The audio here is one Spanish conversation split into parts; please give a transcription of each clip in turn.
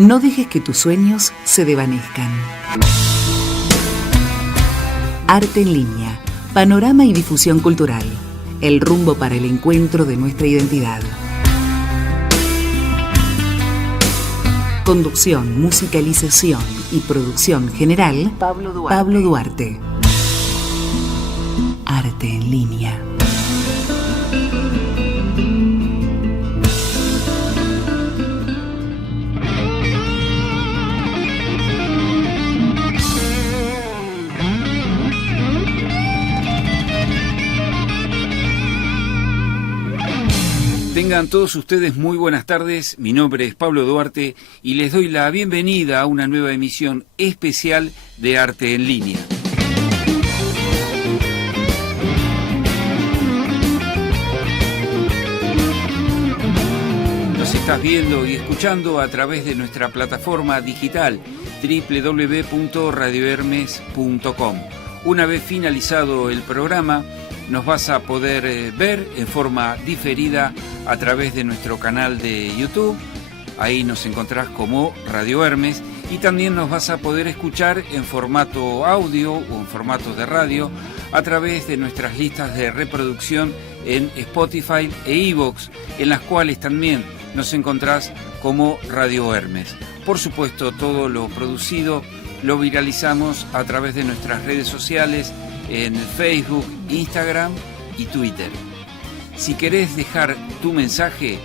No dejes que tus sueños se desvanezcan. Arte en línea, panorama y difusión cultural. El rumbo para el encuentro de nuestra identidad. Conducción, musicalización y producción general, Pablo Duarte. Arte en línea. Tengan todos ustedes muy buenas tardes, mi nombre es Pablo Duarte y les doy la bienvenida a una nueva emisión especial de Arte en Línea. Nos estás viendo y escuchando a través de nuestra plataforma digital www.radiohermes.com. Una vez finalizado el programa, nos vas a poder ver en forma diferida a través de nuestro canal de YouTube. Ahí nos encontrás como Radio Hermes y también nos vas a poder escuchar en formato audio o en formato de radio a través de nuestras listas de reproducción en Spotify e iVoox, en las cuales también nos encontrás como Radio Hermes. Por supuesto, todo lo producido lo viralizamos a través de nuestras redes sociales en Facebook, Instagram y Twitter. Si querés dejar tu mensaje,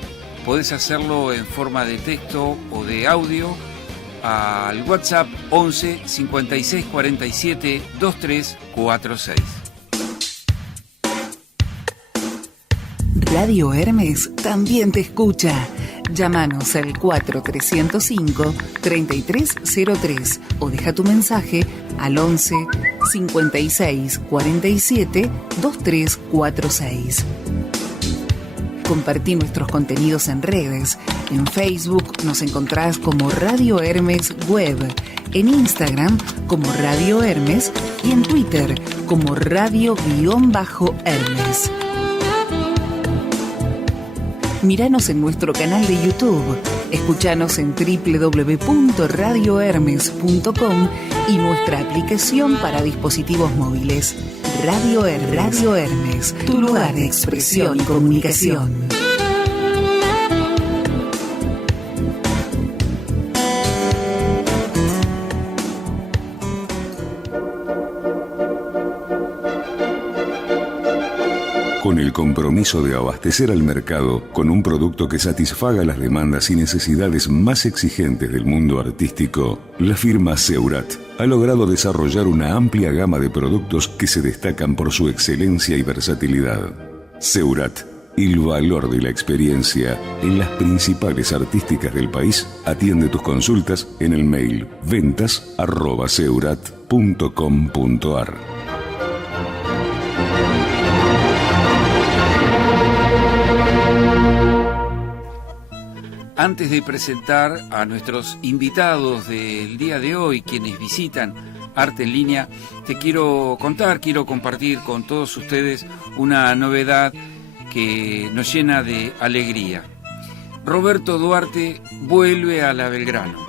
podés hacerlo en forma de texto o de audio al WhatsApp 11 56 47 2346. Radio Hermes también te escucha. Llámanos al 4305-3303 o deja tu mensaje al 11 56 47 2346. Compartí nuestros contenidos en redes. En Facebook nos encontrás como Radio Hermes Web, en Instagram como Radio Hermes y en Twitter como Radio-Hermes. Míranos en nuestro canal de YouTube, escuchanos en www.radiohermes.com y nuestra aplicación para dispositivos móviles. Radio Hermes, tu lugar de expresión y comunicación. Con el compromiso de abastecer al mercado con un producto que satisfaga las demandas y necesidades más exigentes del mundo artístico, la firma Seurat ha logrado desarrollar una amplia gama de productos que se destacan por su excelencia y versatilidad. Seurat, el valor de la experiencia en las principales artísticas del país, atiende tus consultas en el mail ventas@seurat.com.ar. Antes de presentar a nuestros invitados del día de hoy, quienes visitan Arte en Línea, te quiero compartir con todos ustedes una novedad que nos llena de alegría. Roberto Duarte vuelve a la Belgrano.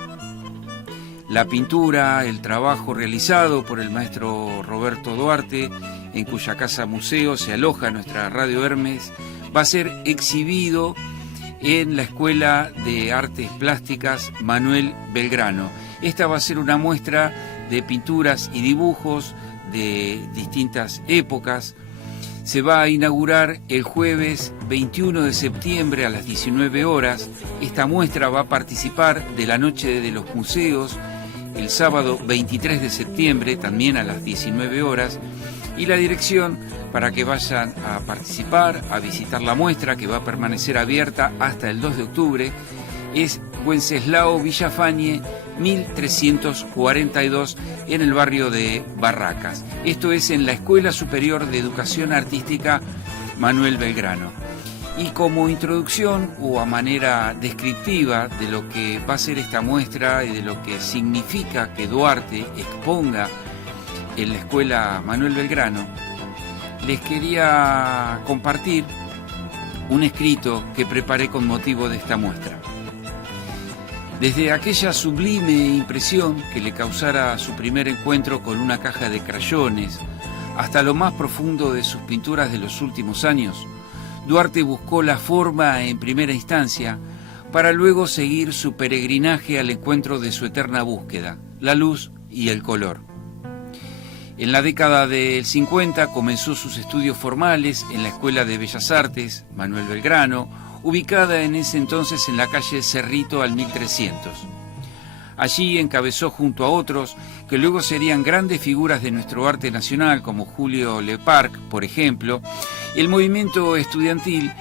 La pintura, el trabajo realizado por el maestro Roberto Duarte, en cuya casa museo se aloja nuestra Radio Hermes, va a ser exhibido en la Escuela de Artes Plásticas Manuel Belgrano. Esta va a ser una muestra de pinturas y dibujos de distintas épocas. Se va a inaugurar el jueves 21 de septiembre a las 19 horas. Esta muestra va a participar de la Noche de los Museos el sábado 23 de septiembre, también a las 19 horas. Y la dirección para que vayan a participar, a visitar la muestra, que va a permanecer abierta hasta el 2 de octubre, es Wenceslao Villafañe, 1342, en el barrio de Barracas. Esto es en la Escuela Superior de Educación Artística Manuel Belgrano. Y como introducción o a manera descriptiva de lo que va a ser esta muestra y de lo que significa que Duarte exponga en la Escuela Manuel Belgrano, les quería compartir un escrito que preparé con motivo de esta muestra. Desde aquella sublime impresión que le causara su primer encuentro con una caja de crayones, hasta lo más profundo de sus pinturas de los últimos años, Duarte buscó la forma en primera instancia para luego seguir su peregrinaje al encuentro de su eterna búsqueda, la luz y el color. En la década del 50 comenzó sus estudios formales en la Escuela de Bellas Artes, Manuel Belgrano, ubicada en ese entonces en la calle Cerrito al 1300. Allí encabezó junto a otros que luego serían grandes figuras de nuestro arte nacional, como Julio Leparc, por ejemplo, el movimiento estudiantil,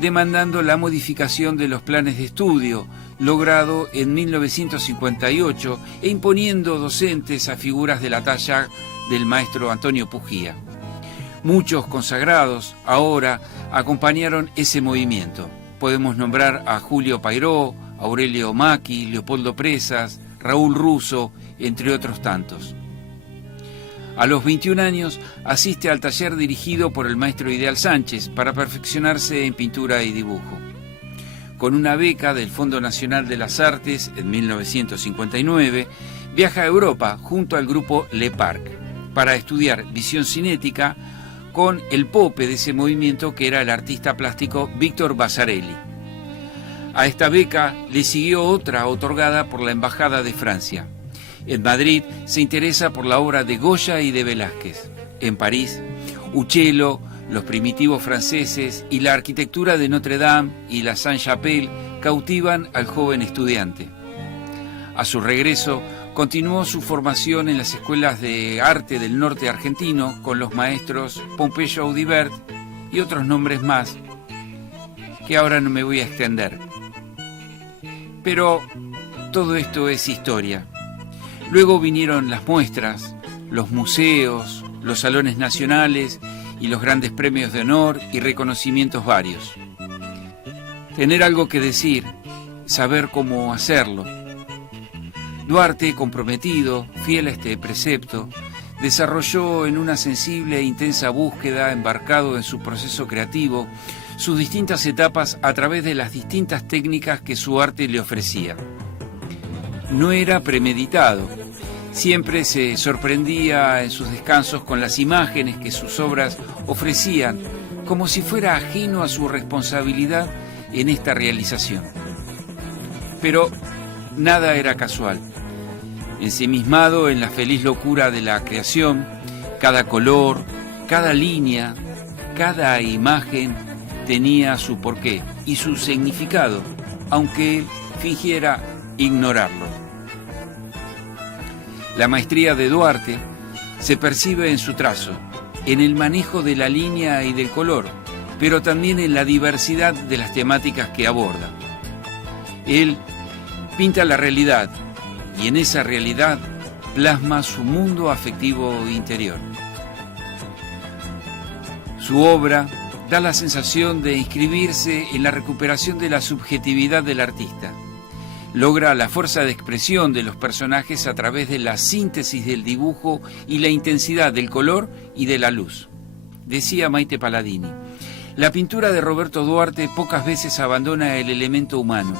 demandando la modificación de los planes de estudio, logrado en 1958, e imponiendo docentes a figuras de la talla del maestro Antonio Pugía. Muchos consagrados ahora acompañaron ese movimiento. Podemos nombrar a Julio Pairó, Aurelio Macchi, Leopoldo Presas, Raúl Russo, entre otros tantos. A los 21 años asiste al taller dirigido por el maestro Ideal Sánchez para perfeccionarse en pintura y dibujo. Con una beca del Fondo Nacional de las Artes en 1959, viaja a Europa junto al grupo Leparc para estudiar visión cinética con el pope de ese movimiento, que era el artista plástico Víctor Vasarely. A esta beca le siguió otra otorgada por la Embajada de Francia. En Madrid se interesa por la obra de Goya y de Velázquez. En París, Uccello, los primitivos franceses y la arquitectura de Notre Dame y la Sainte-Chapelle cautivan al joven estudiante. A su regreso, continuó su formación en las escuelas de arte del norte argentino con los maestros Pompeyo Audibert y otros nombres más que ahora no me voy a extender. Pero todo esto es historia. Luego vinieron las muestras, los museos, los salones nacionales y los grandes premios de honor y reconocimientos varios. Tener algo que decir, saber cómo hacerlo. Duarte, comprometido, fiel a este precepto, desarrolló en una sensible e intensa búsqueda, embarcado en su proceso creativo, sus distintas etapas a través de las distintas técnicas que su arte le ofrecía. No era premeditado, siempre se sorprendía en sus descansos con las imágenes que sus obras ofrecían, como si fuera ajeno a su responsabilidad en esta realización. Pero nada era casual. Ensimismado en la feliz locura de la creación, cada color, cada línea, cada imagen tenía su porqué y su significado, aunque él fingiera ignorarlo. La maestría de Duarte se percibe en su trazo, en el manejo de la línea y del color, pero también en la diversidad de las temáticas que aborda. Él pinta la realidad, y en esa realidad plasma su mundo afectivo interior. Su obra da la sensación de inscribirse en la recuperación de la subjetividad del artista. Logra la fuerza de expresión de los personajes a través de la síntesis del dibujo y la intensidad del color y de la luz. Decía Maite Palladini, la pintura de Roberto Duarte pocas veces abandona el elemento humano.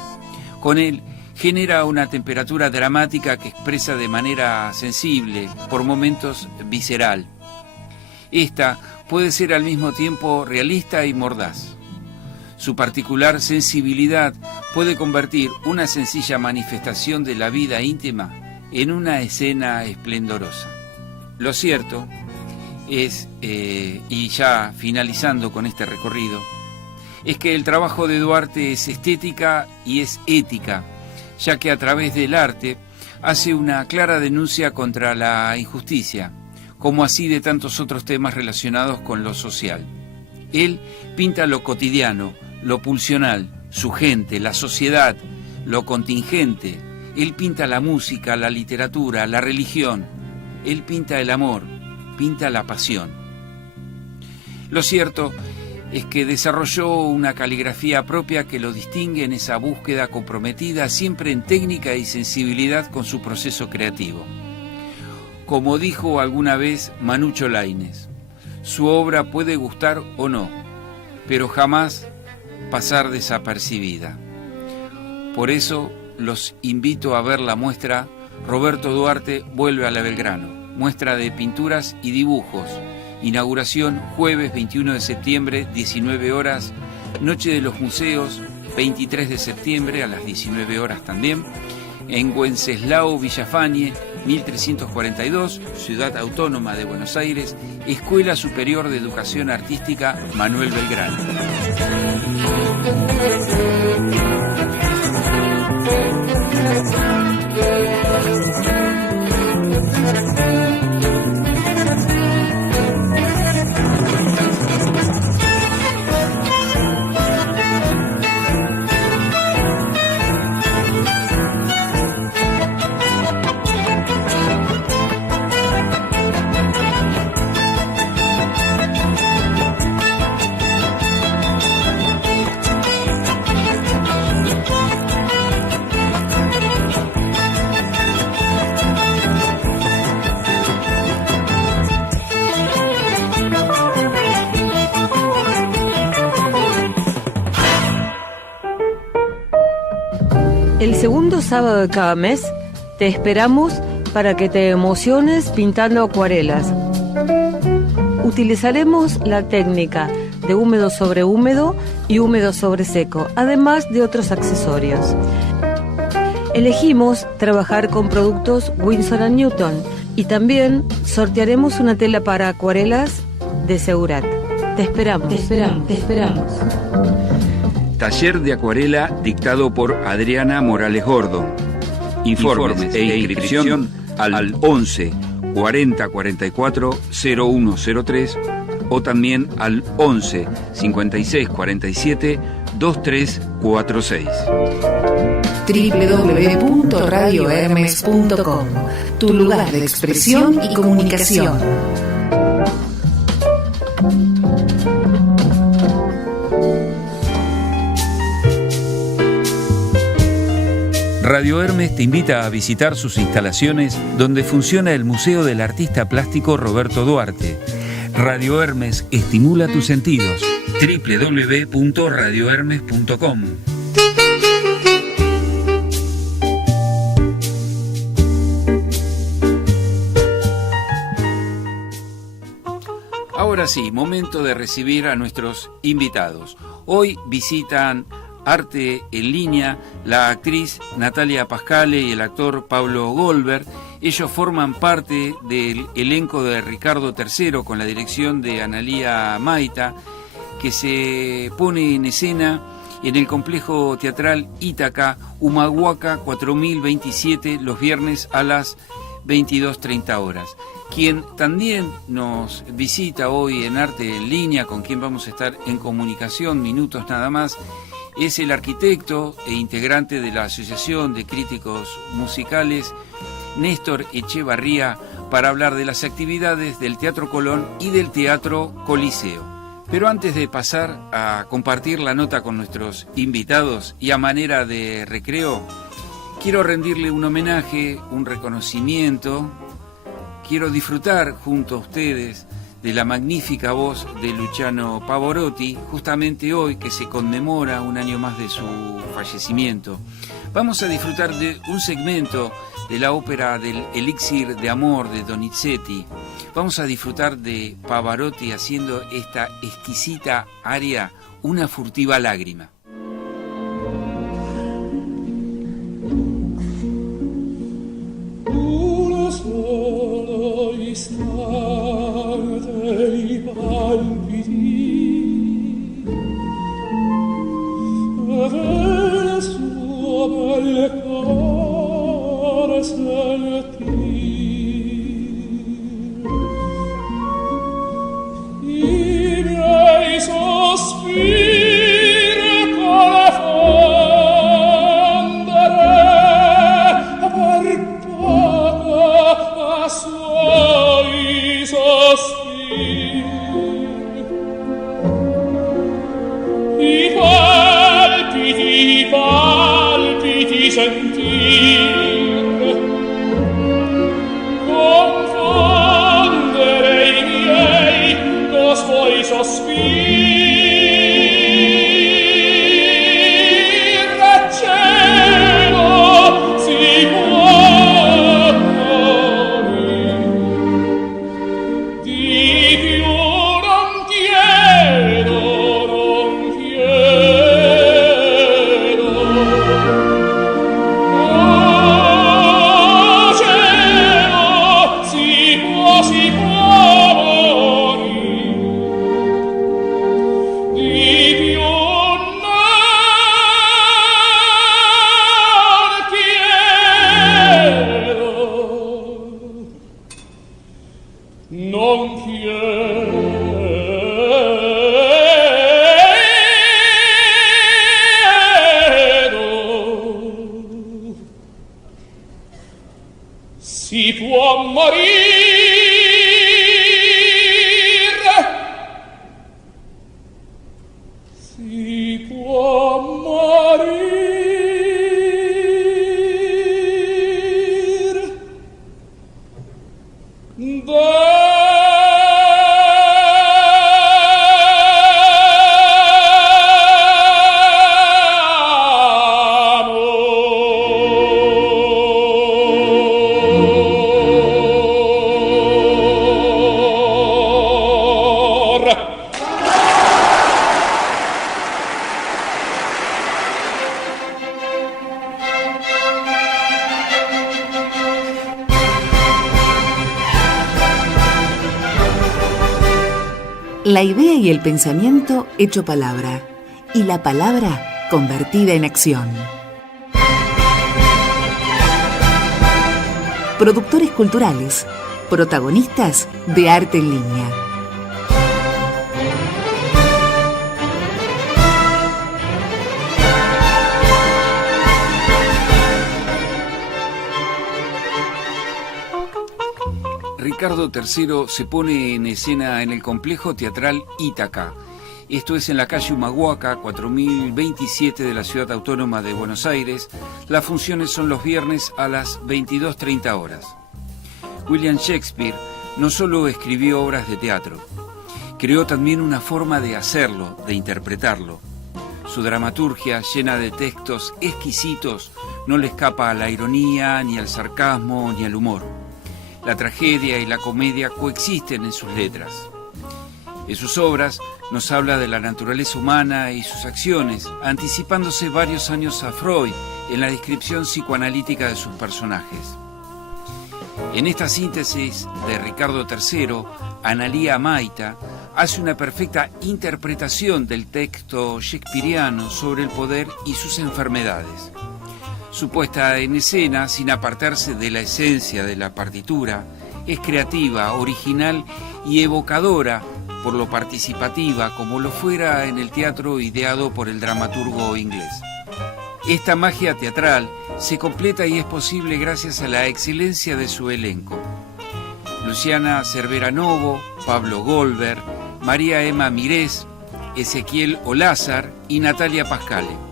Con él genera una temperatura dramática que expresa de manera sensible, por momentos visceral. Esta puede ser al mismo tiempo realista y mordaz. Su particular sensibilidad puede convertir una sencilla manifestación de la vida íntima en una escena esplendorosa. Lo cierto es, y ya finalizando con este recorrido, es que el trabajo de Duarte es estética y es ética, ya que a través del arte hace una clara denuncia contra la injusticia, como así de tantos otros temas relacionados con lo social. Él pinta lo cotidiano, lo pulsional, su gente, la sociedad, lo contingente. Él pinta la música, la literatura, la religión. Él pinta el amor, pinta la pasión. Lo cierto es que desarrolló una caligrafía propia que lo distingue en esa búsqueda comprometida siempre en técnica y sensibilidad con su proceso creativo. Como dijo alguna vez Manucho Laínez, su obra puede gustar o no, pero jamás pasar desapercibida. Por eso los invito a ver la muestra Roberto Duarte vuelve a la Belgrano, muestra de pinturas y dibujos. Inauguración jueves 21 de septiembre, 19 horas, Noche de los Museos, 23 de septiembre a las 19 horas también, en Wenceslao Villafañe, 1342, Ciudad Autónoma de Buenos Aires, Escuela Superior de Educación Artística Manuel Belgrano. El segundo sábado de cada mes te esperamos para que te emociones pintando acuarelas. Utilizaremos la técnica de húmedo sobre húmedo y húmedo sobre seco, además de otros accesorios. Elegimos trabajar con productos Winsor & Newton y también sortearemos una tela para acuarelas de Seurat. Te esperamos. Taller de acuarela dictado por Adriana Morales Gordo. Informes e inscripción al 11 40 44 0103 o también al 11 56 47 2346. www.radiohermes.com, tu lugar de expresión y comunicación. Radio Hermes te invita a visitar sus instalaciones donde funciona el Museo del Artista Plástico Roberto Duarte. Radio Hermes estimula tus sentidos. www.radiohermes.com. Ahora sí, momento de recibir a nuestros invitados. Hoy visitan Arte en Línea, la actriz Natalia Pascale y el actor Pablo Goldberg. Ellos forman parte del elenco de Ricardo III con la dirección de Analía Maita, que se pone en escena en el complejo teatral Ítaca, Humahuaca 4027, los viernes a las 22:30 horas. Quien también nos visita hoy en Arte en Línea, con quien vamos a estar en comunicación minutos nada más, es el arquitecto e integrante de la Asociación de Críticos Musicales, Néstor Echevarría, para hablar de las actividades del Teatro Colón y del Teatro Coliseo. Pero antes de pasar a compartir la nota con nuestros invitados y a manera de recreo, quiero rendirle un homenaje, un reconocimiento. Quiero disfrutar junto a ustedes de la magnífica voz de Luciano Pavarotti, justamente hoy que se conmemora un año más de su fallecimiento. Vamos a disfrutar de un segmento de la ópera del Elixir de Amor de Donizetti. Vamos a disfrutar de Pavarotti haciendo esta exquisita aria, Una furtiva lágrima. Una sola istante i palpiti del suo bel cuore sentir i miei sospiri confondere per poco a suoi sospiri i palpiti sentir confondere i miei con suoi sospiri cielo si può morire, si può morire. La idea y el pensamiento hecho palabra, y la palabra convertida en acción. Productores culturales, protagonistas de Arte en Línea. Ricardo III se pone en escena en el complejo teatral Ítaca. Esto es en la calle Humahuaca, 4027 de la Ciudad Autónoma de Buenos Aires. Las funciones son los viernes a las 22:30 horas. William Shakespeare no solo escribió obras de teatro, creó también una forma de hacerlo, de interpretarlo. Su dramaturgia, llena de textos exquisitos, no le escapa a la ironía, ni al sarcasmo, ni al humor. La tragedia y la comedia coexisten en sus letras. En sus obras nos habla de la naturaleza humana y sus acciones, anticipándose varios años a Freud en la descripción psicoanalítica de sus personajes. En esta síntesis de Ricardo III, Analía Maita hace una perfecta interpretación del texto shakespeariano sobre el poder y sus enfermedades. Su puesta en escena, sin apartarse de la esencia de la partitura, es creativa, original y evocadora, por lo participativa como lo fuera en el teatro ideado por el dramaturgo inglés. Esta magia teatral se completa y es posible gracias a la excelencia de su elenco. Luciana Cervera Novo, Pablo Goldberg, María Emma Mirés, Ezequiel Olázar y Natalia Pascale.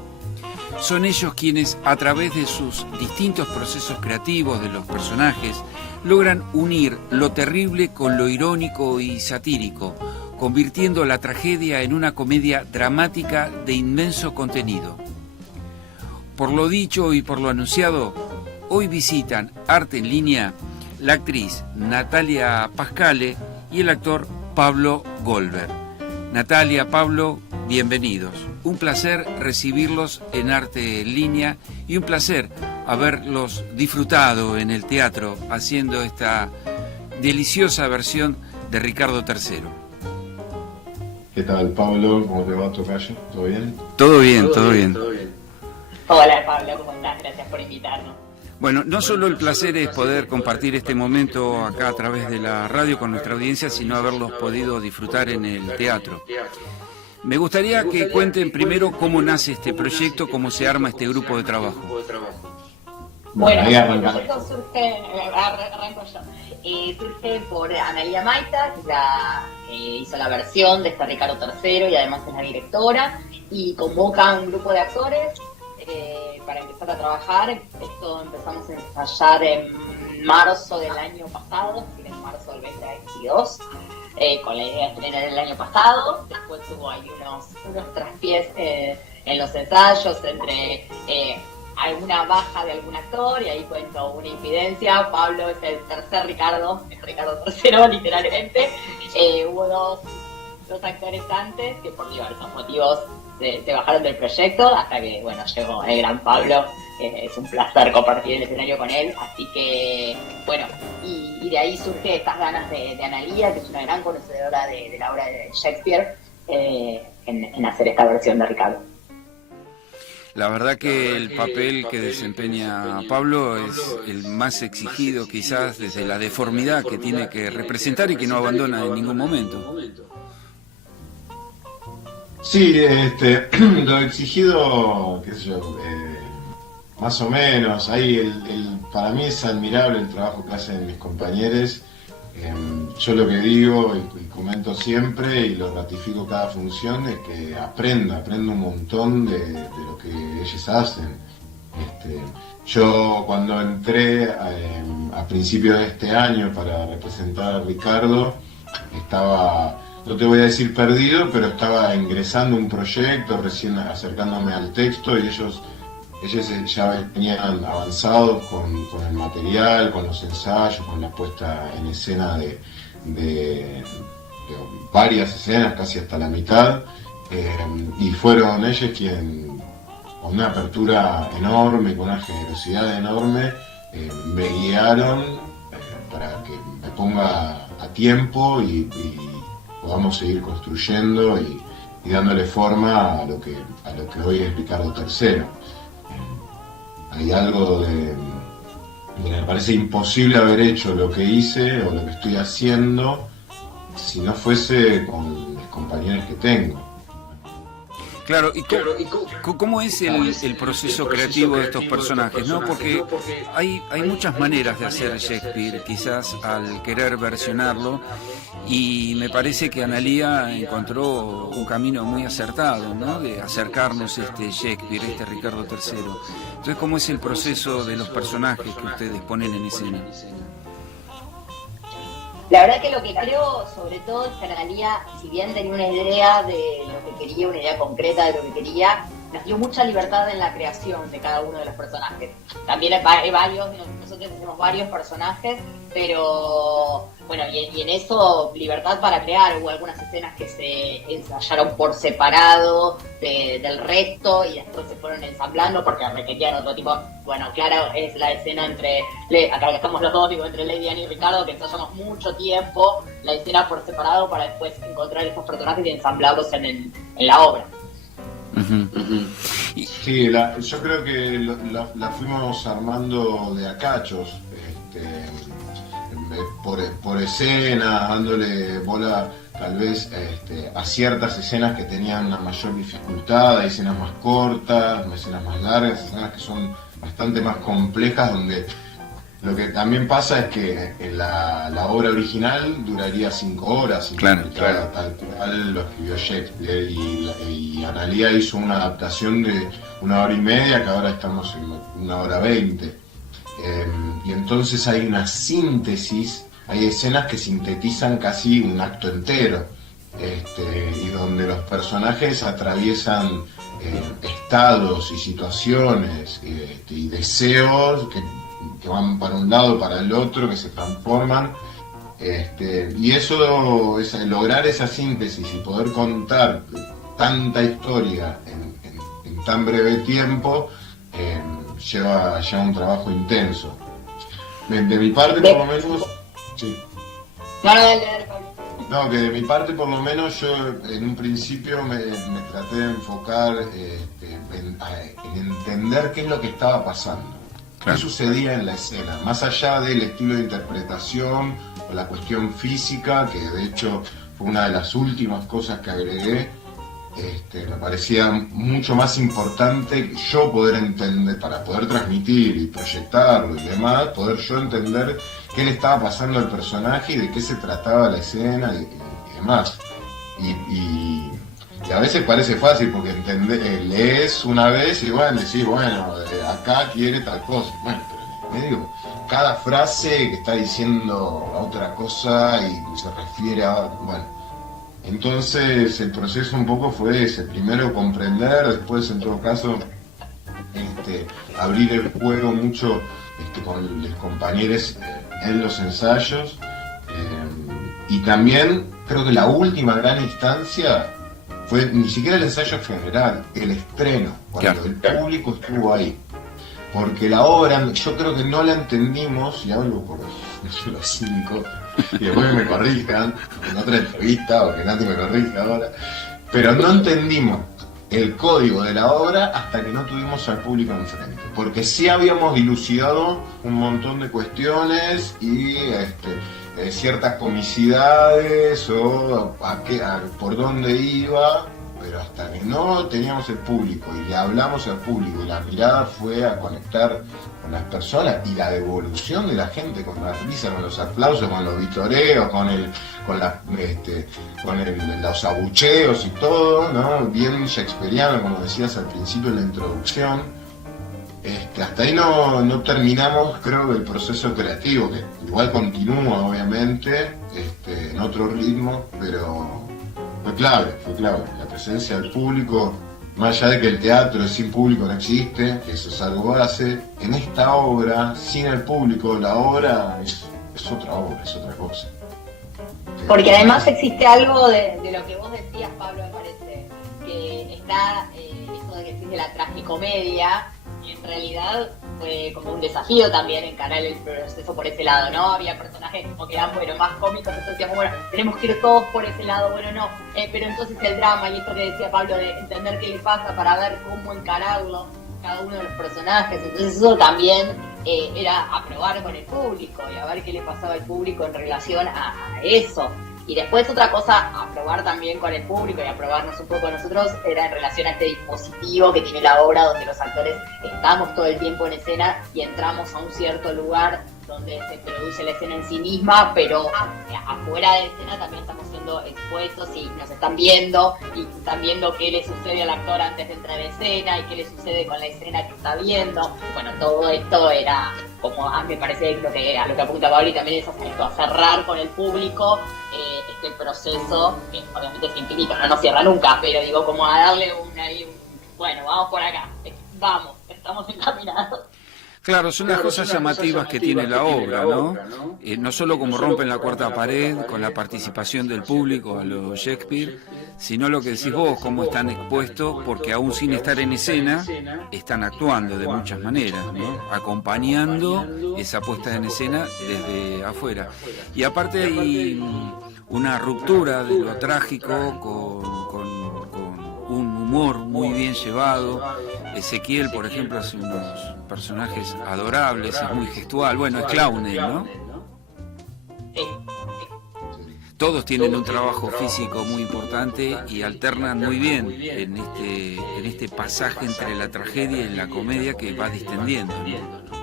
Son ellos quienes, a través de sus distintos procesos creativos de los personajes, logran unir lo terrible con lo irónico y satírico, convirtiendo la tragedia en una comedia dramática de inmenso contenido. Por lo dicho y por lo anunciado, hoy visitan Arte en Línea la actriz Natalia Pascale y el actor Pablo Goldberg. Natalia, Pablo, bienvenidos. Un placer recibirlos en Arte en Línea y un placer haberlos disfrutado en el teatro haciendo esta deliciosa versión de Ricardo III. ¿Qué tal, Pablo? ¿Cómo te va, tocayo? ¿Todo bien? Todo bien, todo bien. Hola, Pablo, ¿cómo estás? Gracias por invitarnos. Bueno, no solo el placer es poder compartir este momento acá a través de la radio con nuestra audiencia, sino haberlos podido disfrutar en el teatro. Me gustaría que cuenten primero cómo nace este proyecto, cómo se arma este grupo de trabajo. Bueno, el proyecto surge, arranco yo. Surge por Analía Maita, que es la que hizo la versión de este Ricardo III y además es la directora, y convoca a un grupo de actores para empezar a trabajar. Esto empezamos a ensayar en marzo del año pasado, en marzo del 2022. Con la idea de estrenar el año pasado. Después hubo ahí unos traspiés en los ensayos entre alguna baja de algún actor, y ahí cuento una infidencia. Pablo es el tercer Ricardo, es Ricardo III literalmente. Hubo dos actores antes que por diversos motivos se bajaron del proyecto, hasta que bueno, llegó el gran Pablo. Es un placer compartir el escenario con él, así que bueno, y de ahí surge estas ganas de Analía, que es una gran conocedora de la obra de Shakespeare, en hacer esta versión de Ricardo. La verdad que el papel que desempeña Pablo es el más exigido, quizás desde la deformidad que tiene que representar y que no abandona en ningún momento. Sí, lo exigido, qué sé yo, Más o menos, ahí para mí es admirable el trabajo que hacen mis compañeros. Yo lo que digo y comento siempre y lo ratifico cada función es que aprendo un montón de lo que ellos hacen. Yo cuando entré a principios de este año para representar a Ricardo, estaba, no te voy a decir perdido, pero estaba ingresando a un proyecto, recién acercándome al texto, y ellos ya venían avanzados con el material, con los ensayos, con la puesta en escena de varias escenas, casi hasta la mitad, y fueron ellos quienes, con una apertura enorme, con una generosidad enorme, me guiaron para que me ponga a tiempo y podamos seguir construyendo y dándole forma a lo que hoy es Ricardo III. Hay algo de que me parece imposible haber hecho lo que hice o lo que estoy haciendo si no fuese con los compañeros que tengo. Claro, ¿y cómo es el proceso creativo de estos personajes? ¿No? Porque hay muchas maneras de hacer Shakespeare, quizás al querer versionarlo, y me parece que Analía encontró un camino muy acertado, ¿no? De acercarnos Shakespeare, Ricardo III. Entonces, ¿cómo es el proceso de los personajes que ustedes ponen en escena? La verdad que lo que creo, sobre todo, es que Analía, si bien tenía una idea de lo que quería, una idea concreta de lo que quería, nos dio mucha libertad en la creación de cada uno de los personajes. También hay varios, nosotros tenemos varios personajes, pero bueno, y en eso libertad para crear. Hubo algunas escenas que se ensayaron por separado del resto y después se fueron ensamblando porque requerían otro tipo. Bueno, claro, es la escena acá estamos los dos, entre Lady Anne y Ricardo, que ensayamos mucho tiempo la escena por separado para después encontrar estos personajes y ensamblarlos en la obra. Sí, yo creo que la fuimos armando de a cachos, por escena, dándole bola tal vez a ciertas escenas que tenían una mayor dificultad, hay escenas más cortas, escenas más largas, escenas que son bastante más complejas, donde lo que también pasa es que en la obra original duraría 5 horas, claro. Tal cual lo escribió Shakespeare, y Analía hizo una adaptación de 1 hora y media, que ahora estamos en 1 hora 20. Y entonces hay una síntesis, hay escenas que sintetizan casi un acto entero, y donde los personajes atraviesan estados y situaciones y deseos que van para un lado, para el otro, que se transforman, y eso, lograr esa síntesis y poder contar tanta historia en tan breve tiempo, lleva un trabajo intenso. De mi parte, por lo menos, sí. No, que de mi parte, por lo menos, yo en un principio me traté de enfocar en entender qué es lo que estaba pasando. ¿Qué sucedía en la escena? Más allá del estilo de interpretación o la cuestión física, que de hecho fue una de las últimas cosas que agregué, me parecía mucho más importante yo poder entender, para poder transmitir y proyectarlo y demás, poder yo entender qué le estaba pasando al personaje y de qué se trataba la escena y demás. Y a veces parece fácil porque lees una vez y bueno, decís, bueno, acá quiere tal cosa. Bueno, pero en medio, cada frase que está diciendo otra cosa y se refiere a... Bueno, entonces el proceso un poco fue ese. Primero comprender, después en todo caso abrir el juego mucho con los compañeros en los ensayos. Y también creo que la última gran instancia fue ni siquiera el ensayo general, el estreno, cuando el público estuvo ahí. Porque la obra, yo creo que no la entendimos, y hablo por los 5, y después me corrijan en otra entrevista, o que nadie me corrija ahora, pero no entendimos el código de la obra hasta que no tuvimos al público enfrente. Porque sí habíamos dilucidado un montón de cuestiones y ciertas comicidades o por dónde iba, pero hasta que no teníamos el público y le hablamos al público y la mirada fue a conectar con las personas y la devolución de la gente con la risa, con los aplausos, con los vitoreos, los abucheos y todo, ¿no? Bien shakespeariano, como decías al principio en la introducción. Hasta ahí no terminamos, creo, el proceso creativo, que igual continúa obviamente, en otro ritmo, pero fue clave. La presencia del público, más allá de que el teatro sin público no existe, que eso es algo base, en esta obra, sin el público, la obra es otra obra, es otra cosa. Porque además existe algo de lo que vos decías, Pablo, me parece, que está esto de que existe la tragicomedia, y en realidad fue como un desafío también encarar el proceso por ese lado, ¿no? Había personajes como que eran, bueno, más cómicos, entonces decíamos, bueno, tenemos que ir todos por ese lado, bueno, no, pero entonces el drama y esto que decía Pablo de entender qué le pasa para ver cómo encararlo cada uno de los personajes, entonces eso también era a probar con el público y a ver qué le pasaba al público en relación a eso. Y después otra cosa a probar también con el público y a probarnos un poco nosotros era en relación a este dispositivo que tiene la obra, donde los actores estamos todo el tiempo en escena y entramos a un cierto lugar donde se produce la escena en sí misma, pero afuera de escena también estamos siendo expuestos y nos están viendo y están viendo qué le sucede al actor antes de entrar en escena y qué le sucede con la escena que está viendo. Bueno, todo esto era como, me parece a lo que apunta Pablo, y también es a cerrar con el público este proceso, que obviamente es infinito, no cierra nunca, pero digo, como a darle bueno, vamos por acá, vamos, estamos encaminados. Claro, son las cosas llamativas que tiene la obra, ¿no? No solo como rompen la cuarta pared, con la participación del público a lo Shakespeare, sino lo que decís vos, cómo están expuestos, porque aún sin estar en escena, están actuando de muchas maneras, ¿no? Acompañando esa puesta en escena desde afuera. Y aparte hay una ruptura de lo trágico con un humor muy bien llevado. Ezequiel, por ejemplo, hace unos personajes adorables, es muy gestual, bueno, es clown él, ¿no? Todos tienen un trabajo físico muy importante y alternan muy bien en este pasaje entre la tragedia y la comedia que va distendiendo, ¿no?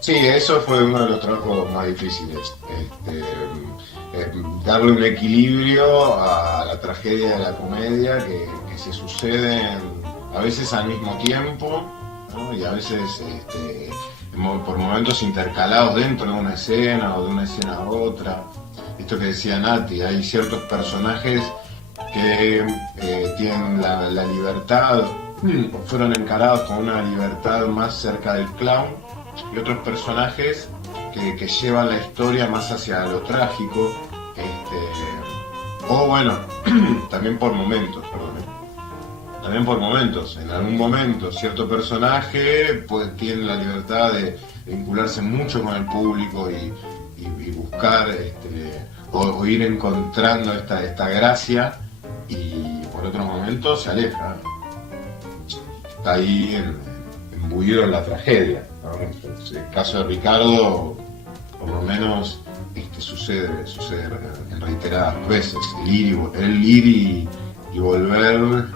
Sí, eso fue uno de los trabajos más difíciles, darle un equilibrio a la tragedia y a la comedia que se suceden a veces al mismo tiempo, ¿no? Y a veces por momentos intercalados dentro de una escena o de una escena a otra. Esto que decía Nati, hay ciertos personajes que tienen la libertad, fueron encarados con una libertad más cerca del clown, y otros personajes que llevan la historia más hacia lo trágico, o bueno, también por momentos, en algún momento cierto personaje tiene la libertad de vincularse mucho con el público y buscar o ir encontrando esta gracia, y por otros momentos se aleja, está ahí imbuido en la tragedia, ¿no? El caso de Ricardo, por lo menos, sucede en reiteradas veces, el ir y volver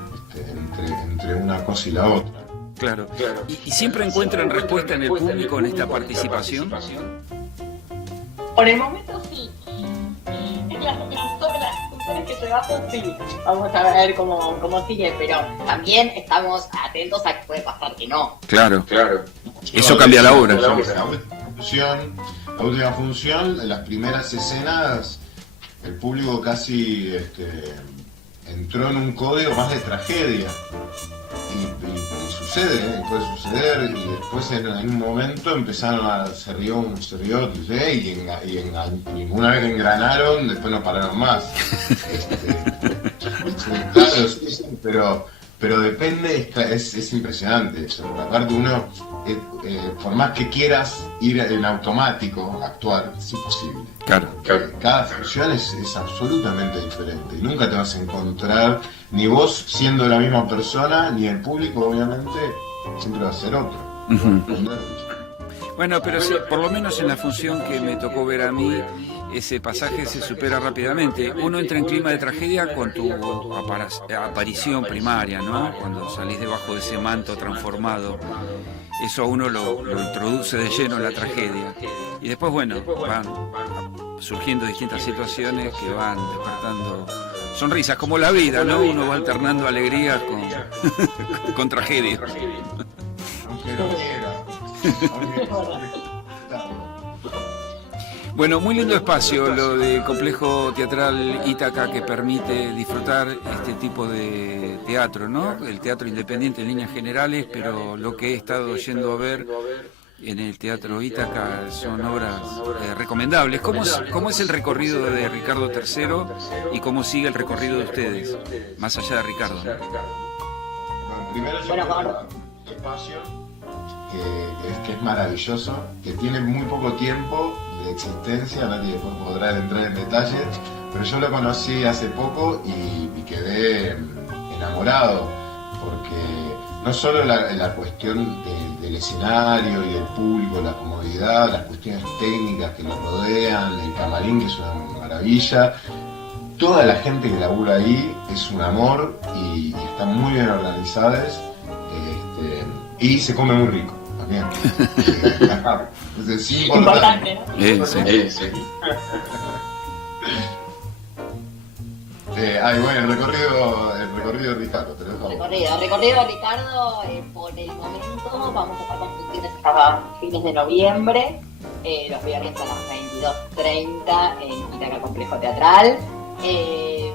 entre una cosa y la otra. Claro. ¿Y siempre encuentran respuesta en el público en esta participación? Por el momento sí. En las funciones que llevamos sí. Vamos a ver cómo sigue, pero también estamos atentos a que puede pasar que no. Claro. Eso cambia la obra. La última función, en las primeras escenas, el público casi entró en un código más de tragedia. Y sucede, puede suceder, y después en un momento empezaron se rió, y una vez que engranaron, después no pararon más. Claro, sí, pero depende, es impresionante eso. Aparte uno, por más que quieras ir en automático, actuar, es imposible. Claro. Cada función es absolutamente diferente y nunca te vas a encontrar, ni vos siendo la misma persona, ni el público, obviamente, siempre va a ser otro. Bueno, pero sí, por lo menos en la función que me tocó ver a mí, ese pasaje se supera rápidamente. Uno entra en clima de tragedia con tu aparición primaria, ¿no? Cuando salís debajo de ese manto transformado. Eso a uno lo introduce de lleno en la tragedia. Y después, bueno, van surgiendo distintas situaciones que van despertando sonrisas, como la vida, ¿no? Uno va alternando alegrías con tragedia. Aunque no quiera. Bueno, muy lindo espacio lo del complejo teatral Ítaca, que permite disfrutar este tipo de teatro, ¿no? El teatro independiente en líneas generales, pero lo que he estado yendo a ver en el Teatro Ítaca son obras recomendables. ¿Cómo es el recorrido de Ricardo III y cómo sigue el recorrido de ustedes, más allá de Ricardo, ¿no? Bueno, primero yo creo que el espacio, que es maravilloso, que tiene muy poco tiempo de existencia, nadie podrá entrar en detalles, pero yo lo conocí hace poco y quedé enamorado, porque no solo la cuestión del escenario y del público, la comodidad, las cuestiones técnicas que lo rodean, el camarín, que es una maravilla, toda la gente que labura ahí es un amor y están muy bien organizadas, y se come muy rico también. Sí, importante, ¿no? Sí. Bueno, el recorrido de Ricardo, te lo dejo. Recorrido de Ricardo, por el momento vamos a estar con funciones hasta fines de noviembre, los viernes a las 22:30 en Ítaca Complejo Teatral, así que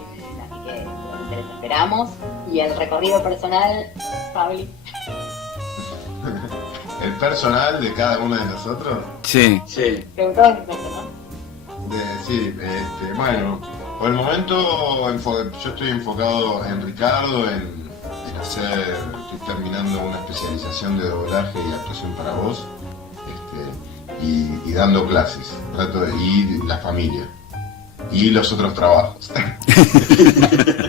les esperamos. Y el recorrido personal, Pabli. ¿El personal de cada uno de nosotros? Sí. ¿Te gustó el personal? Sí, bueno, por el momento yo estoy enfocado en Ricardo, en estoy terminando una especialización de doblaje y actuación para voz, y dando clases, y la familia, y los otros trabajos.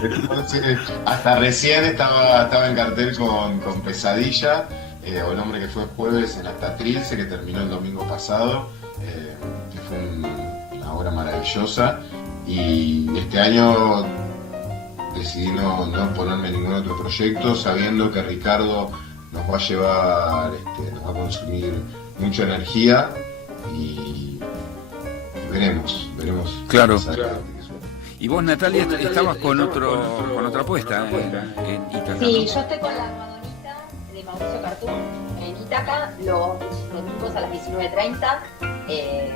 Entonces, hasta recién estaba en cartel con Pesadilla, o El hombre que fue jueves en Hasta Trilce, que terminó el domingo pasado, que fue una obra maravillosa, y este año decidí no ponerme en ningún otro proyecto, sabiendo que Ricardo nos va a llevar, nos va a consumir mucha energía, y veremos. Claro. Y vos, Natalia, estabas con otra apuesta en Ítaca. Sí, yo estoy con la Madonita de Mauricio Cartún en Ítaca los domingos a las 19:30.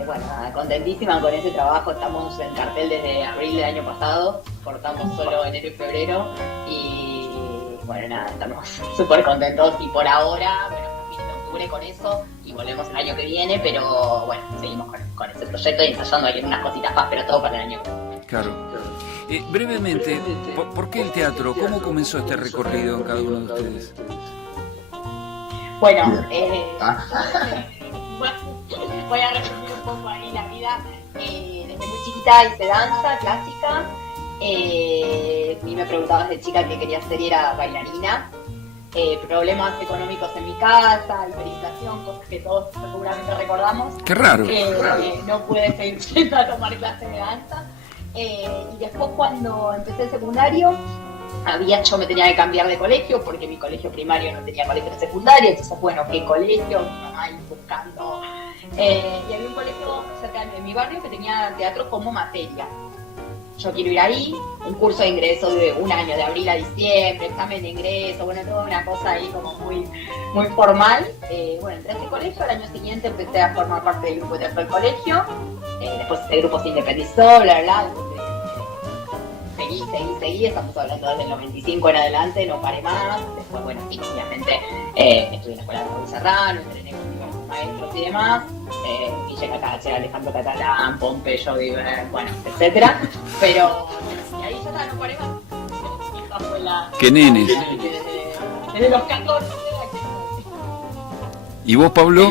Bueno, contentísima con ese trabajo. Estamos en cartel desde abril del año pasado, cortamos solo enero y febrero, y bueno, nada, estamos súper contentos, y por ahora, bueno, hasta fines de octubre con eso, y volvemos el año que viene, pero bueno, seguimos con ese proyecto y ensayando ahí unas cositas más, pero todo para el año que viene. Claro. Brevemente, ¿por qué el teatro? ¿Cómo comenzó este recorrido en cada uno de ustedes? Bueno, voy a resumir un poco ahí la vida. Desde muy chiquita hice danza clásica, y me preguntaba desde chica qué quería ser, y era bailarina. Problemas económicos en mi casa, hiperinflación, cosas que todos seguramente recordamos. Qué raro. No pude seguir yendo a tomar clases de danza. Y después, cuando empecé el secundario, yo me tenía que cambiar de colegio porque mi colegio primario no tenía colegio secundario. Entonces, bueno, ¿qué colegio? Mi mamá ahí buscando. Y había un colegio cerca de mi barrio que tenía teatro como materia. Yo quiero ir ahí, un curso de ingreso de un año, de abril a diciembre, examen de ingreso, bueno, toda una cosa ahí como muy formal. Bueno, entré a ese colegio, al año siguiente empecé a formar parte del grupo de teatro del colegio, después el grupo se independizó, seguí, estamos hablando desde el 95 en adelante, no paré más. Después, bueno, sí, obviamente estudié en la escuela de Raúl Serrano, entrené con diversos maestros y demás, Guille Cáceres, Alejandro Catalán, Pompeyo, bueno, etcétera. Pero y ahí ya no paré más. Esa fue ¡qué nenes! Desde los 14. ¿Y vos, Pablo?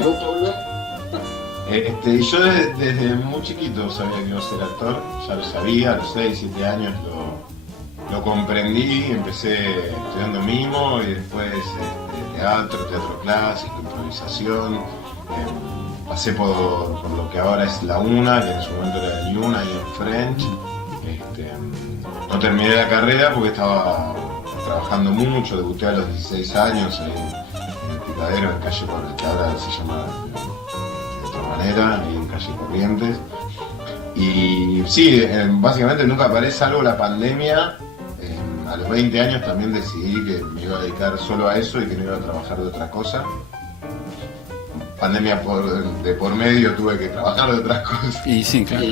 Yo desde muy chiquito sabía que iba a ser actor, ya lo sabía, a los 6, 7 años lo comprendí, empecé estudiando mimo y después teatro clásico, improvisación, Pasé por lo que ahora es la UNA, que en su momento era el UNA y en French. No terminé la carrera porque estaba trabajando mucho, debuté a los 16 años en el Picadero, en calle Corrientes, que ahora se llama de otra manera, ahí en calle Corrientes. Y sí, básicamente nunca paré, salvo la pandemia. A los 20 años también decidí que me iba a dedicar solo a eso y que no iba a trabajar de otra cosa. Pandemia de por medio, tuve que trabajar de otras cosas. Y sí, claro.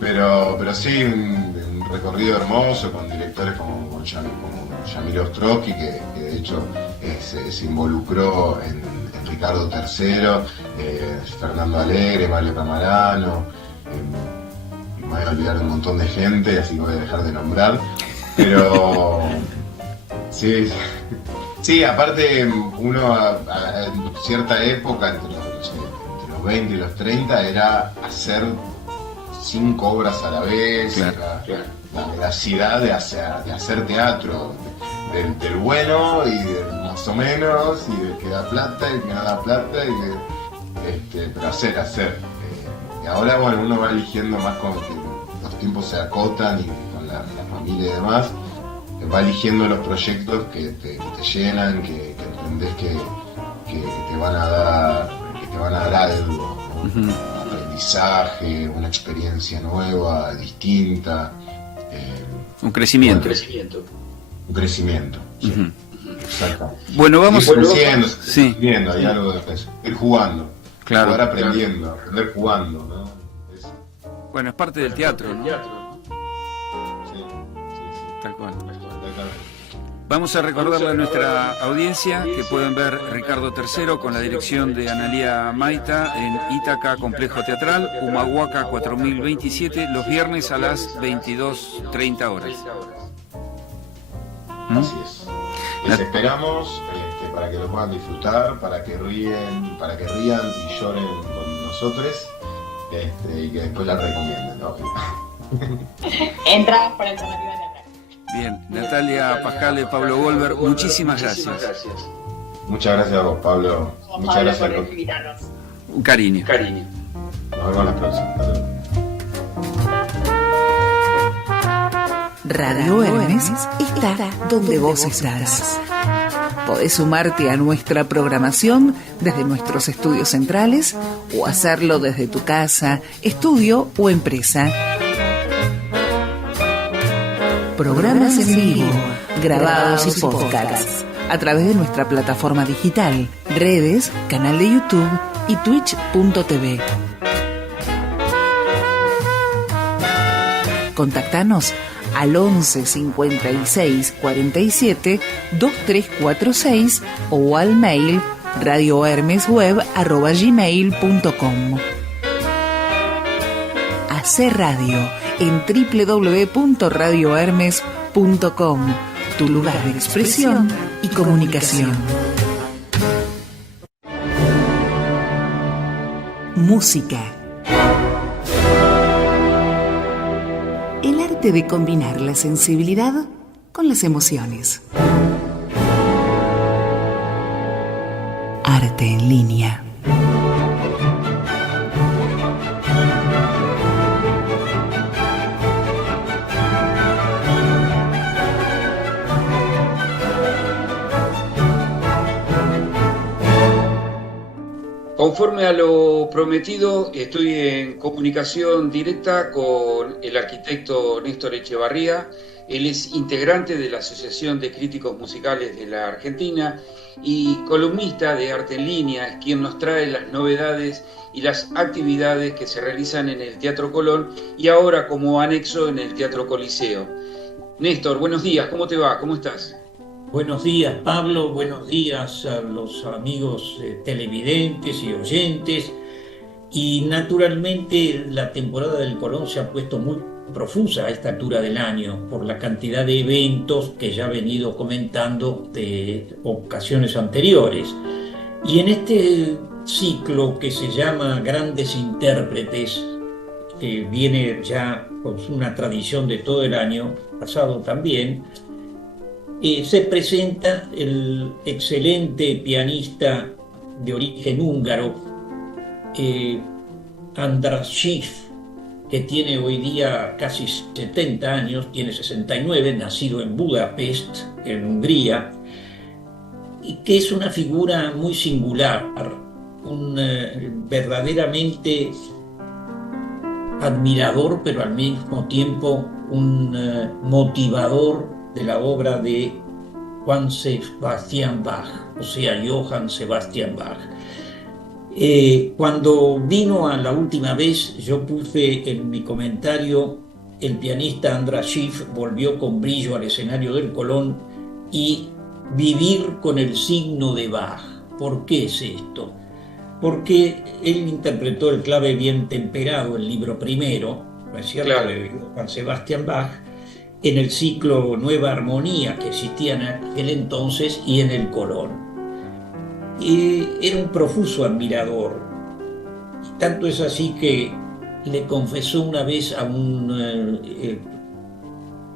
Pero sí, un recorrido hermoso con directores como Yamil Ostrowski, que de hecho se involucró en Ricardo III, Fernando Alegre, Mario Camarano, me voy a olvidar de un montón de gente, así que voy a dejar de nombrar. Pero sí, aparte uno en cierta época, entre los 20 y los 30, era hacer 5 obras a la vez, claro. La velocidad de hacer teatro, del bueno y del más o menos, y del que da plata y el que no da plata, pero hacer. Y ahora, bueno, uno va eligiendo más con que los tiempos se acotan y con la familia y demás, va eligiendo los proyectos que te llenan, que entendés que te van a dar algo, ¿no? Uh-huh. Aprendizaje, una experiencia nueva, distinta. Un crecimiento. Un crecimiento, sí. Uh-huh. Exacto. Bueno, vamos creciendo, hay algo de eso. Ir jugando. Claro. Jugar aprendiendo, aprender jugando, ¿no? Bueno, es parte del teatro, ¿no? Sí. Tal cual. Vamos a recordarle a nuestra audiencia que pueden ver Ricardo III con la dirección de Analía Maita en Ítaca Complejo Teatral, Humahuaca 4027, los viernes a las 22:30 horas. Así es. Les esperamos para que lo puedan disfrutar, para que rían y lloren con nosotros, y que después la recomienden, ¿no? Entra por alternativa teatral. Bien, Natalia Pascale, Pablo Goldberg, muchísimas gracias. Muchas gracias a vos, Pablo. Muchas gracias por invitarnos. Un cariño. Nos vemos la próxima. Radio Hermes está donde vos estás. Podés sumarte a nuestra programación desde nuestros estudios centrales o hacerlo desde tu casa, estudio o empresa. Programas en vivo, grabados y podcasts a través de nuestra plataforma digital, redes, canal de YouTube y Twitch.tv. Contactanos al 11 56 47 2346 o al mail radiohermesweb@gmail.com. Hace radio en www.radiohermes.com, tu lugar de expresión y comunicación. Música. El arte de combinar la sensibilidad con las emociones. Arte en línea. Conforme a lo prometido, estoy en comunicación directa con el arquitecto Néstor Echevarría. Él es integrante de la Asociación de Críticos Musicales de la Argentina y columnista de Arte en Línea, es quien nos trae las novedades y las actividades que se realizan en el Teatro Colón y ahora como anexo en el Teatro Coliseo. Néstor, buenos días, ¿cómo te va? ¿Cómo estás? Buenos días, Pablo, buenos días a los amigos televidentes y oyentes. Y naturalmente la temporada del Colón se ha puesto muy profusa a esta altura del año por la cantidad de eventos que ya he venido comentando de ocasiones anteriores. Y en este ciclo que se llama Grandes Intérpretes, que viene ya con una tradición de todo el año pasado también, se presenta el excelente pianista de origen húngaro, András Schiff, que tiene hoy día casi 70 años, tiene 69, nacido en Budapest, en Hungría, y que es una figura muy singular, verdaderamente admirador, pero al mismo tiempo un motivador de la obra de Juan Sebastian Bach, o sea, Johann Sebastian Bach. Cuando vino a la última vez, yo puse en mi comentario: el pianista András Schiff volvió con brillo al escenario del Colón, y vivir con el signo de Bach. ¿Por qué es esto? Porque él interpretó el clave bien temperado, el libro primero, ¿no es cierto?, Claro. de Juan Sebastian Bach, en el ciclo Nueva Armonía que existía en aquel entonces y en el Colón. Era un profuso admirador, y tanto es así que le confesó una vez a un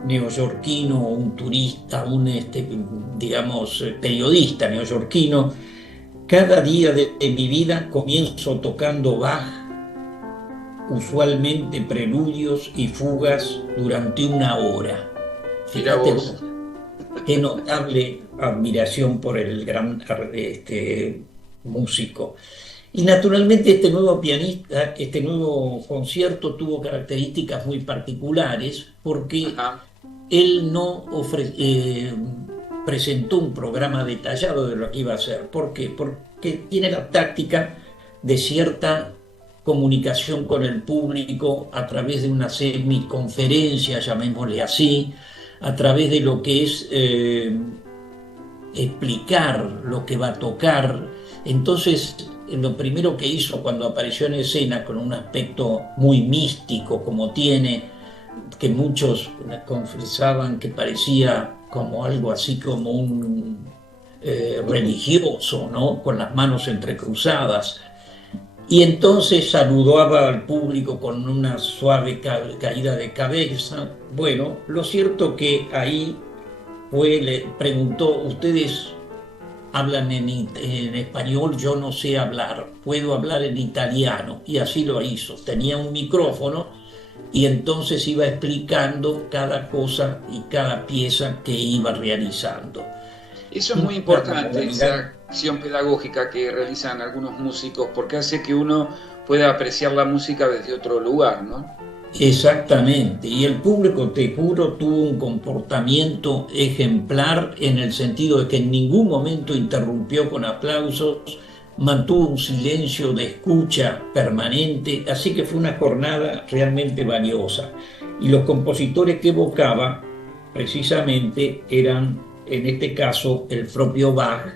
neoyorquino, un turista, digamos, periodista neoyorquino: cada día de mi vida comienzo tocando Bach, usualmente preludios y fugas durante 1 hora. Mirá Fíjate vos. vos, qué notable admiración por el gran músico. Y naturalmente este nuevo pianista, este nuevo concierto tuvo características muy particulares, porque Ajá. él no presentó un programa detallado de lo que iba a hacer. ¿Por qué? Porque tiene la táctica de cierta comunicación con el público a través de una semiconferencia, llamémosle así, a través de lo que es explicar lo que va a tocar. Entonces, lo primero que hizo cuando apareció en escena, con un aspecto muy místico como tiene, que muchos confesaban que parecía como algo así como un religioso, ¿no?, con las manos entrecruzadas, y entonces saludaba al público con una suave caída de cabeza. Bueno, lo cierto que ahí le preguntó: ¿ustedes hablan en español? Yo no sé hablar, puedo hablar en italiano. Y así lo hizo. Tenía un micrófono y entonces iba explicando cada cosa y cada pieza que iba realizando. Eso es muy importante, esa acción pedagógica que realizan algunos músicos, porque hace que uno pueda apreciar la música desde otro lugar, ¿no? Exactamente, y el público, te juro, tuvo un comportamiento ejemplar, en el sentido de que en ningún momento interrumpió con aplausos, mantuvo un silencio de escucha permanente, así que fue una jornada realmente valiosa. Y los compositores que evocaba precisamente eran, en este caso, el propio Bach,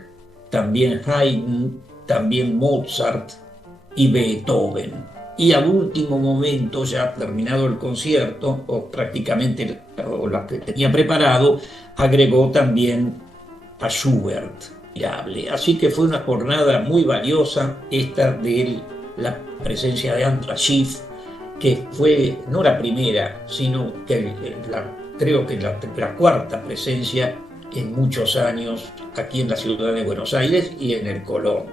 también Haydn, también Mozart y Beethoven. Y al último momento, ya terminado el concierto, o prácticamente lo que tenía preparado, agregó también a Schubert. Mirable. Así que fue una jornada muy valiosa esta de la presencia de András Schiff, que fue no la primera, sino que creo que la cuarta presencia en muchos años aquí en la ciudad de Buenos Aires y en el Colón.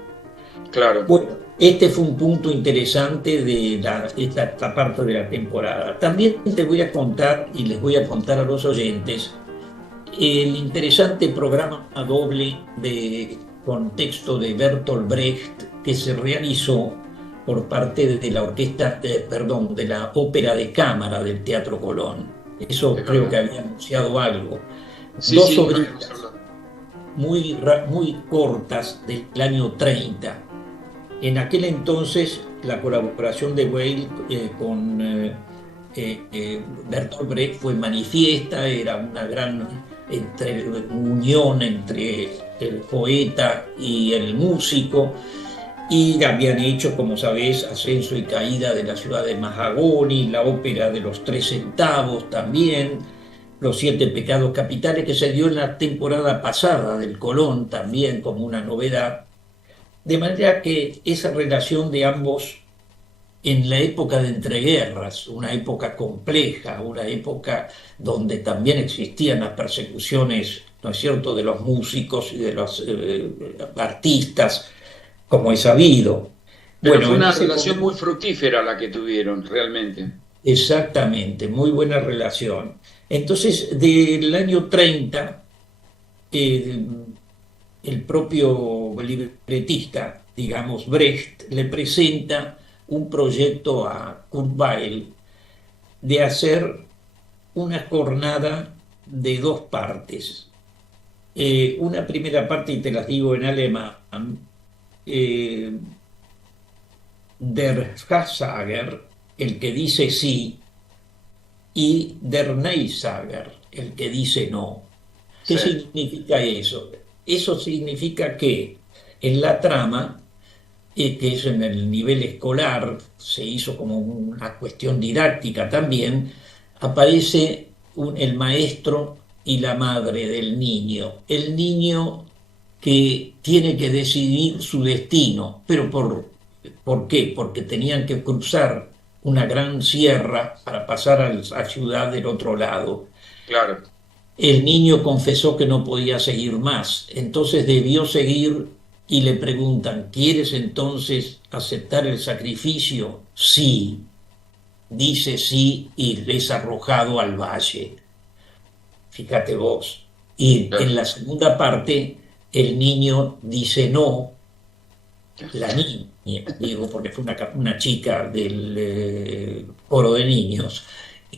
Claro. Bueno, este fue un punto interesante de esta parte de la temporada. También te voy a contar, y les voy a contar a los oyentes, el interesante programa doble con texto de Bertolt Brecht, que se realizó por parte de la orquesta, de la ópera de cámara del Teatro Colón. Eso creo que había anunciado algo. Sí, Dos sí, obritas muy cortas del año 30. En aquel entonces la colaboración de Weill con Bertolt Brecht fue manifiesta, era una gran unión entre el poeta y el músico, y habían hecho, como sabés, Ascenso y Caída de la ciudad de Mahagoni, la ópera de los 3 centavos también, Los 7 pecados capitales, que se dio en la temporada pasada del Colón también como una novedad. De manera que esa relación de ambos en la época de entreguerras, una época compleja, una época donde también existían las persecuciones, ¿no es cierto?, de los músicos y de los artistas, como es sabido. Pero Bueno, fue en una ese relación momento, muy fructífera la que tuvieron, realmente. exactamente, muy buena relación. Entonces, del año 30, eh, el propio libretista, digamos, Brecht, le presenta un proyecto a Kurt Weill de hacer una jornada de dos partes. Una primera parte, y te las digo en alemán, eh, Der Ja-Sager, el que dice sí, y Der Nein-Sager, el que dice no. ¿Qué Sí, significa eso? Eso significa que en la trama, que es en el nivel escolar, se hizo como una cuestión didáctica también, aparece el maestro y la madre del niño. El niño que tiene que decidir su destino, pero ¿por qué? Porque tenían que cruzar una gran sierra para pasar a la ciudad del otro lado. claro. El niño confesó que no podía seguir más, entonces debió seguir y le preguntan, ¿quieres entonces aceptar el sacrificio? Sí, dice sí y es arrojado al valle. Fíjate vos. Y Claro. en la segunda parte, el niño dice no, la niña, digo, porque fue una chica del coro de niños,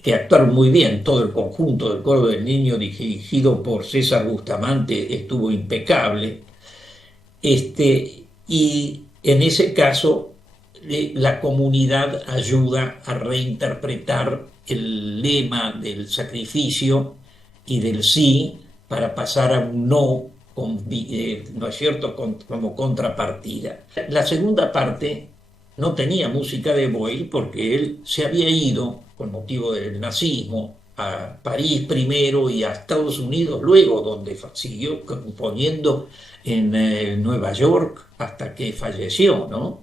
que actuaron muy bien, todo el conjunto del coro del niño dirigido por César Bustamante estuvo impecable, y en ese caso la comunidad ayuda a reinterpretar el lema del sacrificio y del sí para pasar a un no, ¿no es cierto?, como contrapartida. La segunda parte no tenía música de Boyle porque él se había ido, con motivo del nazismo, a París primero y a Estados Unidos luego, donde siguió componiendo en Nueva York hasta que falleció, ¿no?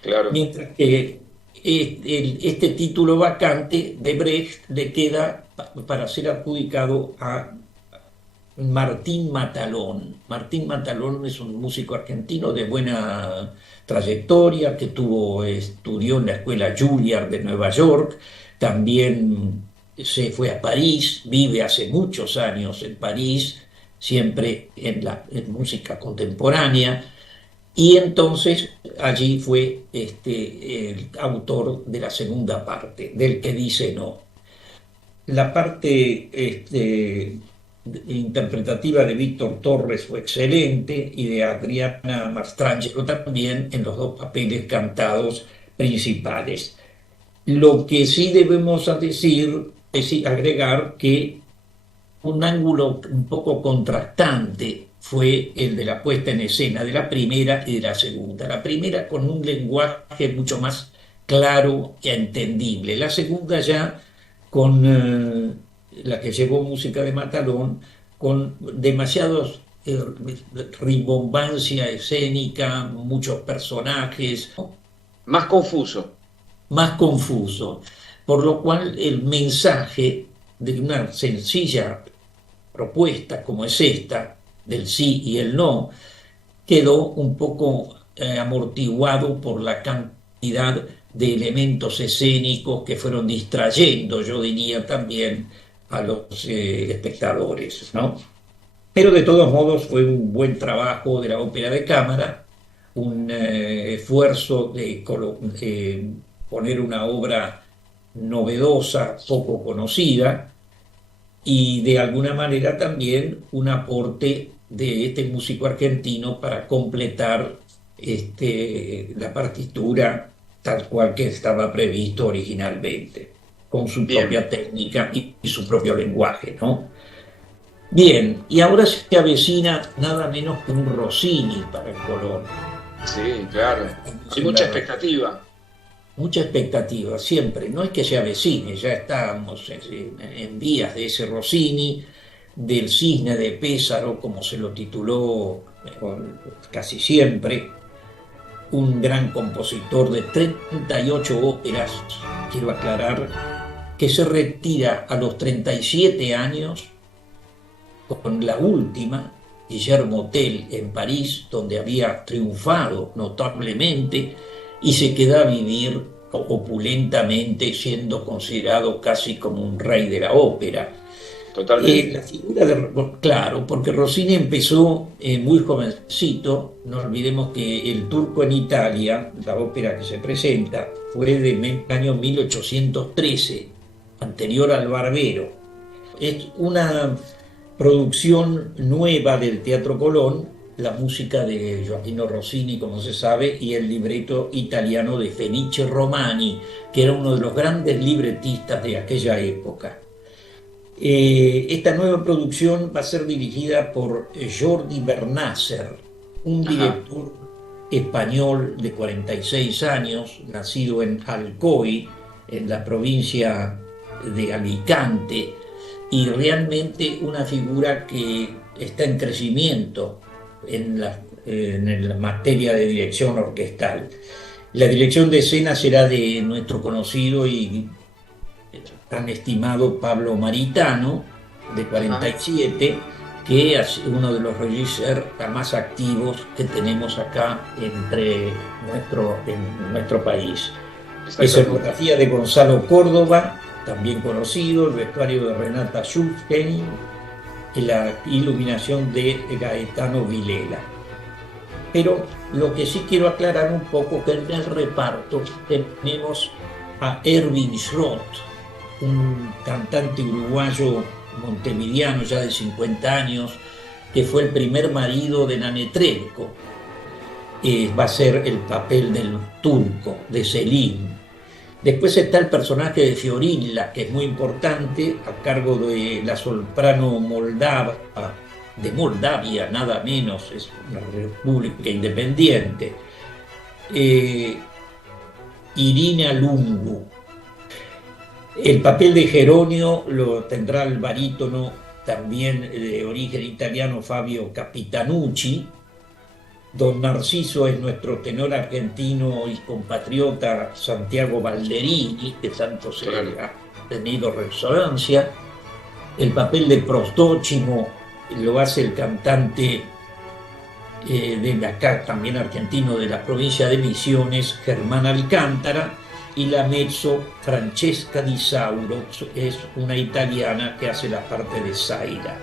Claro. Mientras que este título vacante de Brecht le queda para ser adjudicado a Martín Matalón. Martín Matalón es un músico argentino de buena trayectoria que estudió en la escuela Juilliard de Nueva York, también se fue a París, vive hace muchos años en París, siempre en música contemporánea, y entonces allí fue el autor de la segunda parte, del que dice no. La parte interpretativa de Víctor Torres fue excelente y de Adriana Mastrangelo también en los dos papeles cantados principales. Lo que sí debemos decir es agregar que un ángulo un poco contrastante fue el de la puesta en escena de la primera y de la segunda. La primera con un lenguaje mucho más claro e entendible. La segunda ya con la que llevó música de Matalón, con demasiados rimbombancia escénica, muchos personajes, Más confuso. más confuso. Por lo cual el mensaje de una sencilla propuesta como es esta, del sí y el no, quedó un poco amortiguado por la cantidad de elementos escénicos que fueron distrayendo, yo diría también, a los espectadores, ¿no? Pero de todos modos fue un buen trabajo de la ópera de cámara, un esfuerzo de poner una obra novedosa, poco conocida, y de alguna manera también un aporte de este músico argentino para completar la partitura tal cual que estaba previsto originalmente, con su Bien. propia técnica y su propio lenguaje, ¿no? Bien, y ahora se avecina nada menos que un Rossini para el Colón. Sí, claro. Hay mucha expectativa. Mucha expectativa, siempre. No es que se avecine, ya estamos en vías de ese Rossini, del Cisne de Pésaro, como se lo tituló casi siempre, un gran compositor de 38 óperas, quiero aclarar, que se retira a los 37 años con la última, Guillermo Tell en París, donde había triunfado notablemente, y se queda a vivir opulentamente, siendo considerado casi como un rey de la ópera. Totalmente. La figura claro, porque Rossini empezó muy jovencito. No olvidemos que El Turco en Italia, la ópera que se presenta, fue del año 1813, anterior al Barbero. Es una producción nueva del Teatro Colón, la música de Gioachino Rossini, como se sabe, y el libreto italiano de Felice Romani, que era uno de los grandes libretistas de aquella época. Esta nueva producción va a ser dirigida por Jordi Bernasser, un director español de 46 años, nacido en Alcoy, en la provincia de Alicante, y realmente una figura que está en crecimiento en la materia de dirección orquestal. La dirección de escena será de nuestro conocido y tan estimado Pablo Maritano, de 47, que es uno de los regisseurs más activos que tenemos acá en nuestro país. Escenografía de Gonzalo Córdoba, también conocido, el vestuario de Renata Schulten y la iluminación de Gaetano Vilela. Pero lo que sí quiero aclarar un poco, que en el reparto tenemos a Erwin Schrott, un cantante uruguayo montevideano ya de 50 años, que fue el primer marido de Nanetrenko. Va a ser el papel del turco, de Selim. Después está el personaje de Fiorilla, que es muy importante, a cargo de la soprano moldava, de Moldavia, nada menos, es una república independiente, Irina Lungu. El papel de Geronio lo tendrá el barítono también de origen italiano Fabio Capitanucci. Don Narciso es nuestro tenor argentino y compatriota Santiago Balderini, que tanto se ha tenido resonancia. El papel de Prostóchimo lo hace el cantante de acá, también argentino, de la provincia de Misiones, Germán Alcántara, y la mezzo Francesca Di Sauro, es una italiana que hace la parte de Zaira.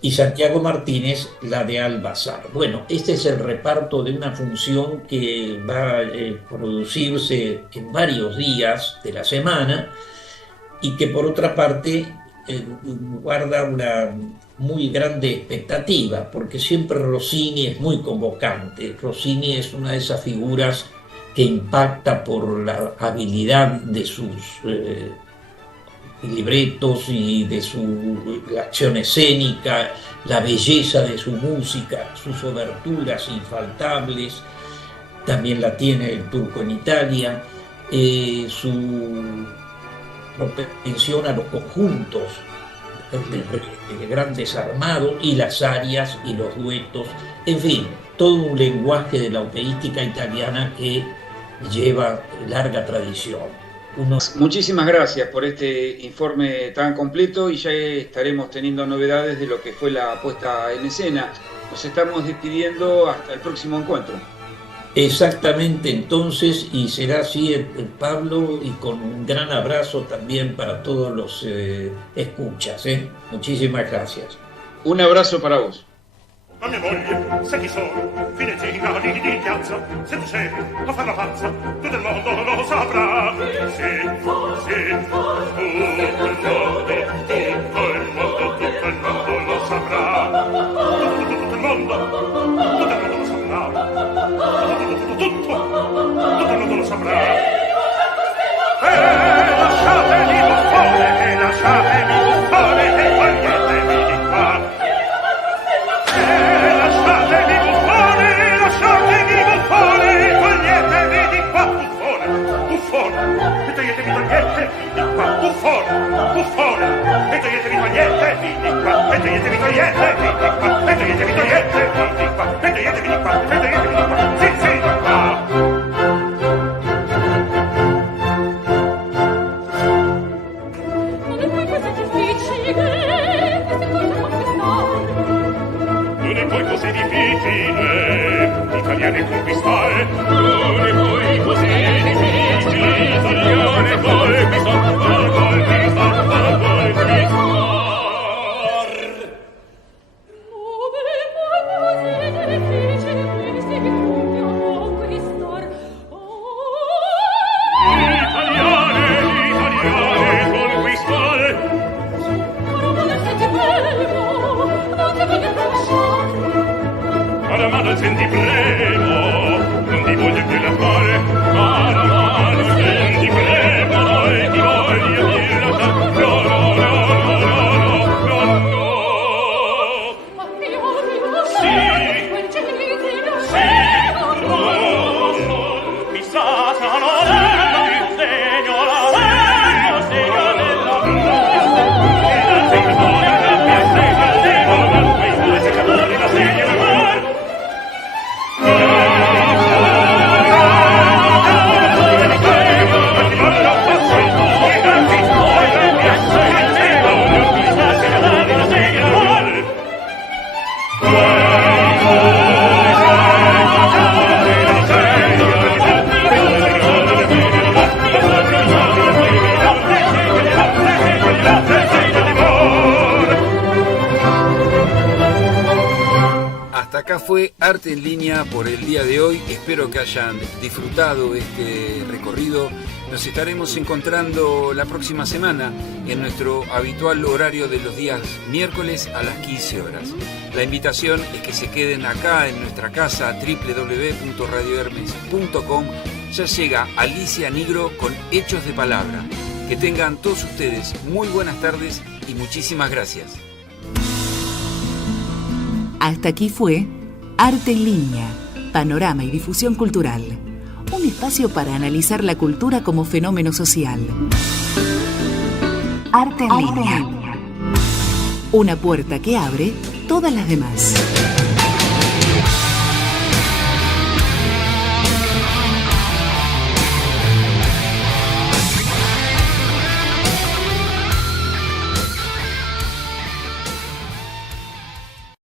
Y Santiago Martínez, la de Albazar. Bueno, este es el reparto de una función que va a producirse en varios días de la semana y que por otra parte guarda una muy grande expectativa, porque siempre Rossini es muy convocante. Rossini es una de esas figuras que impacta por la habilidad de sus libretos y de su acción escénica, la belleza de su música, sus oberturas infaltables, también la tiene El Turco en Italia, su propensión a los conjuntos de grandes armados y las arias y los duetos, en fin, todo un lenguaje de la operística italiana que lleva larga tradición. Muchísimas gracias por este informe tan completo y ya estaremos teniendo novedades de lo que fue la puesta en escena. Nos estamos despidiendo hasta el próximo encuentro. Exactamente, entonces, y será así, Pablo, y con un gran abrazo también para todos los escuchas. Muchísimas gracias. Un abrazo para vos. A mia moglie, se chi sono, finezzina lì di piazza, se tu sei a far la pazza, tutto il mondo lo saprà. Sì, sì, tutto il mondo lo saprà. Tutto il mondo lo saprà. Tutto il mondo lo saprà. Lasciatemi buffone, lasciatemi buffone, e toglietemi di qua. Lasciatemi buffone, toglietemi di qua, buffone, e toglietemi di qua, buffone, e toglietemi di qua, e toglietemi di qua, e toglietemi di qua, e toglietemi di qua, e toglietemi di qua, sì, sì, di qua. Non è mai così difficile, queste cose conquistare. italiane conquistare, non è poi così difficile, italiane conquistar, conquistar, conquistar. Senti prego, non ti voglio più lasciare, cara mano, senti prego, non ti voglio più lasciare, no, no, no, no, no, no, no. Sì, no, mi sa che non è il segno della Acá fue Arte en Línea por el día de hoy. Espero que hayan disfrutado este recorrido. Nos estaremos encontrando la próxima semana en nuestro habitual horario de los días miércoles a las 15 horas. La invitación es que se queden acá en nuestra casa www.radiohermes.com. Ya llega Alicia Nigro con Hechos de Palabra. Que tengan todos ustedes muy buenas tardes y muchísimas gracias. Hasta aquí fue Arte en Línea, panorama y difusión cultural. Un espacio para analizar la cultura como fenómeno social. Arte en Línea. Una puerta que abre todas las demás.